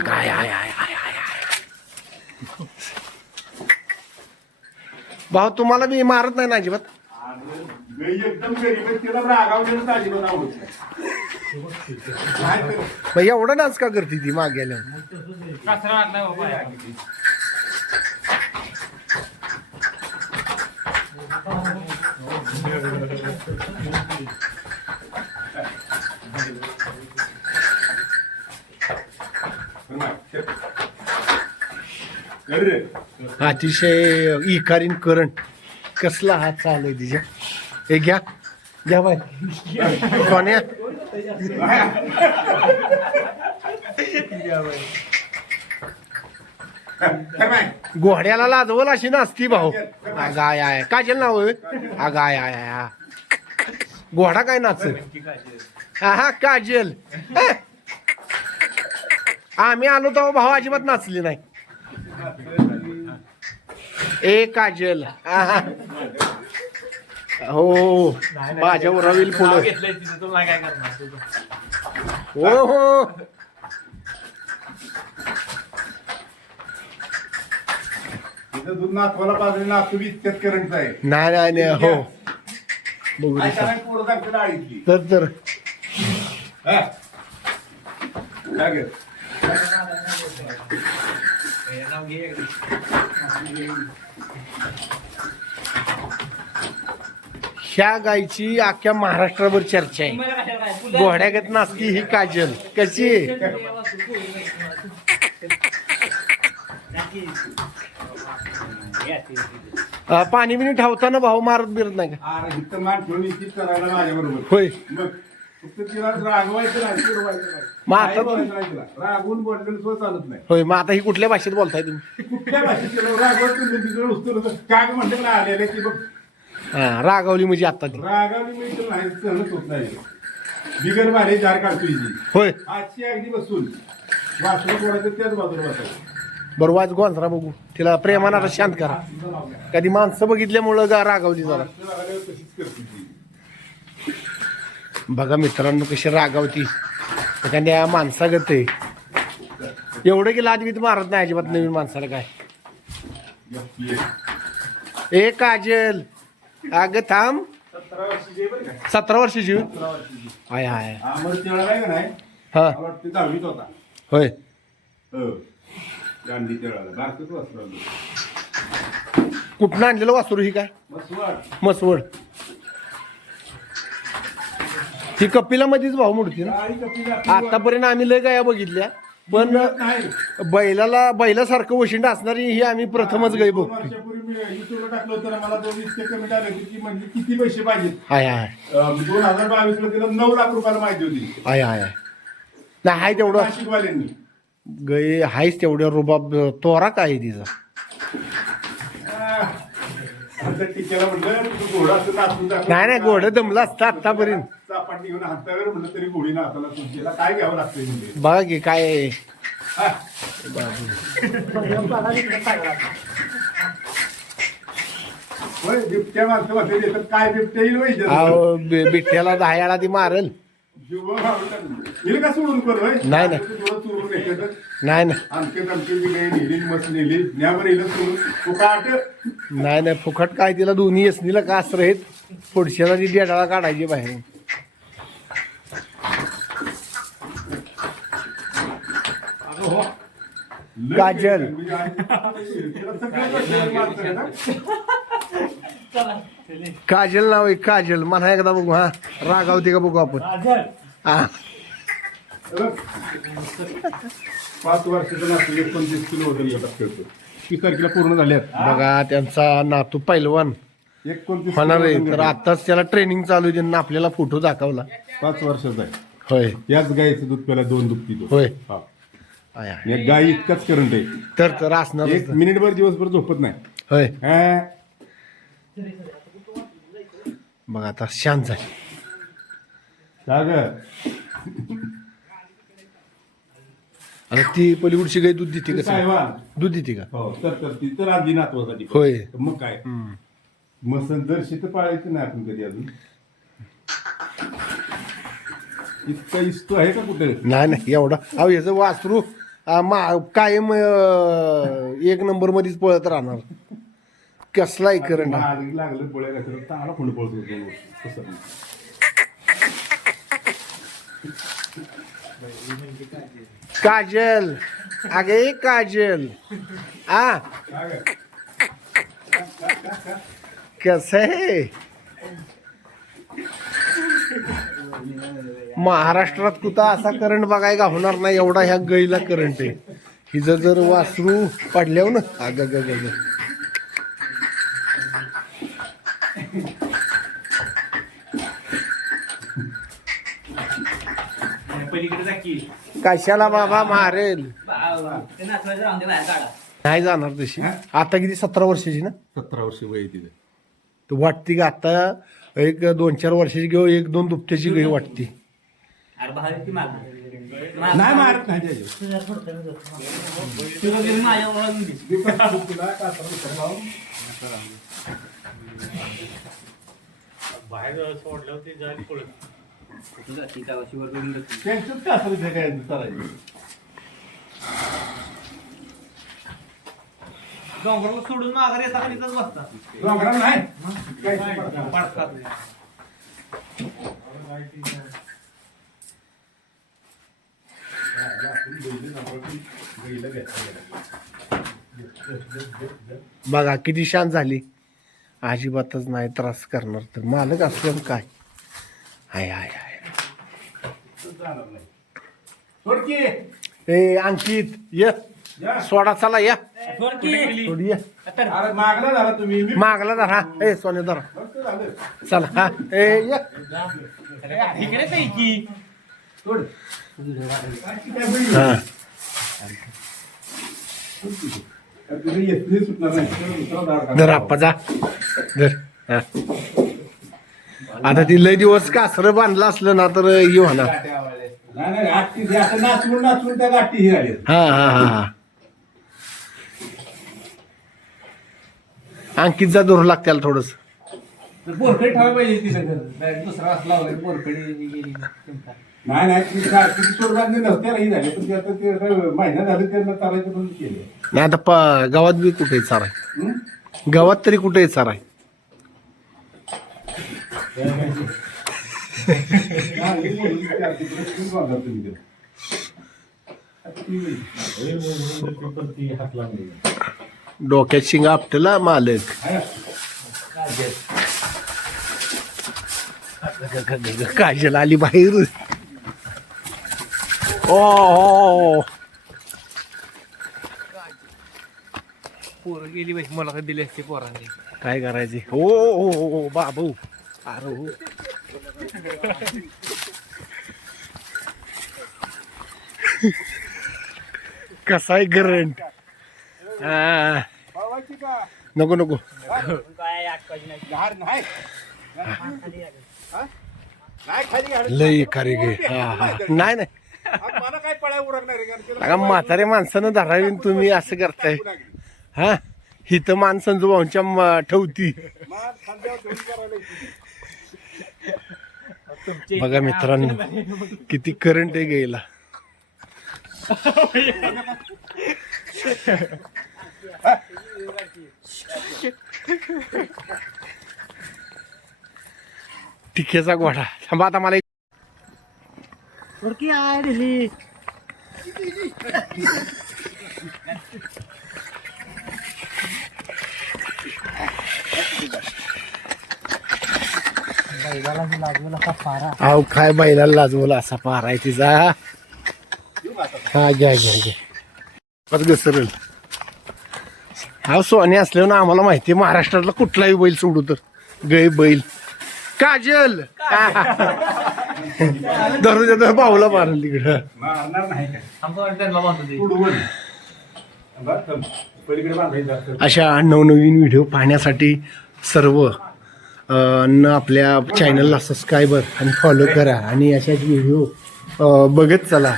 काय आय आय आय आय आय भाऊ तुम्हाला मी मारत नाही ना अजिबात गाई एकदम तिला रागावलेलं अजिबात आवडत नाही. मग एवढं डान्स का करते ती मागे गेल्यावर कचरा आणलाय बाबा बरं माय, ते- अरे, अतिशय इकारीन करंट कसला हात चालू आहे तिच्या. हे घ्या. घ्या बाय. कोण्या घोड्याला लाजवल अशी नसती भाऊ. अगं आय आय काजल नाव होय? आय आय घोडा काय नाच हा हा काजल. आम्ही आलो तेव्हा भाऊ अजिबात नाचली नाही ए काजल हा हा. हो माझ्या उरावील नाव पुढं घेतलंय तिथे तुला काय करणार? तुझं हो हो. दूध पाजले इतक्यात करंट आहे नाही नाही नाही हो. बघू दे ऐका नाही, पोरं सांगते डाळीतली. तर तर. हा? काय? हे नाव घे. ह्या गायची अख्ख्या महाराष्ट्रावर चर्चा आहे. घोड्यागत नाचती ही काजल. कशी? पाणी बिणी ठेवताना भाऊ मारत बिरत नाही का? होय. मग आता बोललेलं सुद्धा चालत नाही. होय मग आता ही कुठल्या भाषेत बोलताय तुम्ही? कुठल्या भाषेत रागवत तुम्ही तिकडे उचलून होतं. काय गं म्हणते ना आलेले की बघ. हा रागावली म्हणजे आता ती. रागावली मी तर नाही सहनच होत नाही. बिगर भारी जार काढतो हिची होय. आजची अगदी बसून. वासरू त्याच बाजूला बसायचं. बरं वाज गोंधरा बघू. तिला प्रेमानं आता शांत करा. कधी माणसं बघितल्यामुळं गा रागावली जरा. माणसं रागावल्यावर तशीच करते ती. बघा मित्रांनो कशी रागावती. एखाद्या माणसागत आहे. एवढं की लाजगीत मारत नाही अजिबात नवीन माणसाला काय. ए काजल. अगं थांब. सतरा वर्षाची होय? नाही? हा. होय. हो. कुठनं आणलेलं वासरू ही काय? मसवड. ही कपिला मध्येच भाऊ मोडती ना आतापर्यंत आम्ही लय गाया बघितल्या पण बैलाला बैलासारखं वशिंड असणारी ही आम्ही प्रथमच गाय दोन बघतो टाकलं होतं ना मला दोन वीस ते कमी आले होते की म्हणजे किती पैसे पाहिजेत हाय हाय. अं, दोन हजार बावीस ला तिला नऊ लाख रुपयाला माहिती होती हाय हाय हाय. नाही हाय तेवढं. नाशिकवाल्यांनी गय हायच तेवढ्या रुबाब तोरा काय तिचा? आह, आता टिकेला म्हटलं तू घोडा असं नाचून दाखव. नाही नाही घोडं दमलं असतं आतापर्यंत. हातावर म्हटलं तरी तुमच्याला काय घ्यावं लागतंय म्हणजे? बघा की काय आहे. हा. होय बिबट्या माणसं म्हणते देतात काय बिबट्या येईल होय इथं? अहो बि- बिट्ट्याला दहायाला ती मारल. जीव मारून येईल का सोडून कर होय? नाही, नाही. आता डोळं चोरून येतात. नाही नाही. आमचे आमचे जी काही नेली मस्त नेली. न्यावर येईल सोडून. तो काट नाही नाही. फुकट काय तिला दोन्ही यसनीला का असं आहेत? पुढच्याला ती डेडाला काढायची बाहेर. काजल. काजल नाव आहे काजल. मला एकदा बघू हा. रागावते का बघू आपण? हा. पाच वर्षाचं एकोणतीस किलो पूर्ण झाल्यात बघा त्यांचा नातू पैलवान. एकोणतीस होणार आहे. तर. आताच त्याला ट्रेनिंग चालू आहे. त्यांना आपल्याला फोटो दाखवला. पाच वर्षाचा आहे. होय. याच गायीचं दूध प्याला दोन दूध. पितो होय. हा. गाय इतकाच करंट आहे तर तर असणार एक मिनिटभर दिवसभर झोपत नाही. होय. हा. बघा आता शांत झाली. का ग? आता ती पलीकडची गाय दूध देते ती का? दूध देते का? हो तर तर ती तर आधी नातवासाठी होय. मग काय? मग दर शीत पाळायचं नाही आपण कधी अजून? इतका इस्तो आहे का कुठे? नाही नाही एवढा अहो याचं वासरू आ, मा कायम अं, एक नंबर मध्येच पळत राहणार कसलाही करंट हा. मार्गी लागलं पोळ्या कसं चांगला पुढे पळतो दोन वर्ष तसं नाही. काजल अगे काजल आ काय? कस आहे महाराष्ट्रात कुठं असा करंट बघायला होणार नाही एवढा ह्या गईला करंट आहे. हिचं जर वासरू पडल्यावर ना. अग ग कशाला बाबा मारेल? नाही जाणार तशी. आता किती? सतरा वर्षाची ना? सतरा वर्ष वय तिथे तर वाटते का आता एक दोन चार वर्षाची घेऊ एक दोन दुपट्याची गई वाटते? अरे बाहेर की माग. नाही मारत नाही त्याच्यावर. माझ्या. बाहेर सोडलं ते जायला तुझा. त्यांचंच इथे काय चालायचं. डोंगराला सोडून माघारी येता का इथंच बसता डोंगराला नाही. काय पडतं? पडतात बैलं घेतलं. बघा किती शांत झाली. अजिबातच नाही त्रास करणार तर मालक असलं काय? हाय हाय हाय. ए अंकित ये. सोडा चला या. सोड की. सोड ये अरे मागला तुम्ही. धरा. ए सोने धरा. चला हा. ए ये? हा. धर आप्पा जा. धर हा. आता ती लय दिवस कासरं बांधलं असलं ना तर येऊ ना. नाही नाही गाठी ते आता नाचवून नाचवून त्या गाठी ही आली हा हा हा. हा अंकितचा दूर लागत्याला थोडस. बोरकडे ठेवायला पाहिजे तिथं. दुसरा असला वगैरे गेली नाही नाही ती सा- किती सोड बांधले नव्हते ही झाले पण ते आता ते आता महिना झाले त्यांना चालायचं बंद केलं नाही आता प- गावात बी कुठे चाराय हं? गावात तरी कुठे चाराय हा, हे बोलून ते आता तिकडे स्कूल बांधा तुम्ही ते. आता ती- डोक्यात शिंगा आपटला मालक आहे ना? काजल आली बाहेर ओ हो, पोरं गेली बाई मला काय दिली असते पोरांनी. काय करायचे? हो हो हो हो बाबू. अरे हो कसा आहे करंट हा? नको नको. हा? लय खरे गे. हा हा. नाही नाही. मला काय पळाय उरकणार आहे? कारण त्याला अगा म्हातारे माणसानं धरावी आणि तुम्ही असं करताय. हा? हिथं मान संजू भाऊंच्या म- ठेवती. मार खांद्यावर घेऊन करायला येते. बघा मित्रांनो किती करंट आहे गेला. टिकेचा घोडा. थांबा आता मला एक- अहो काय बैलाला लाजवला असा पारा आहे तिचा? हा घ्या घ्या घ्या. परत घसरल हा सोने असल्यावर ना आम्हाला माहिती आहे महाराष्ट्रातला कुठलाही बैल सोडू तर. गै बैल. काजल. धरू दे धर बाहुला मारल तिकडं. मारणार नाही काय. अशा नवनवीन व्हिडिओ पाहण्यासाठी सर्व अ, न आपल्या चॅनलला सबस्क्रायबर आणि फॉलो करा आणि अशाच व्हिडिओ बघत चला.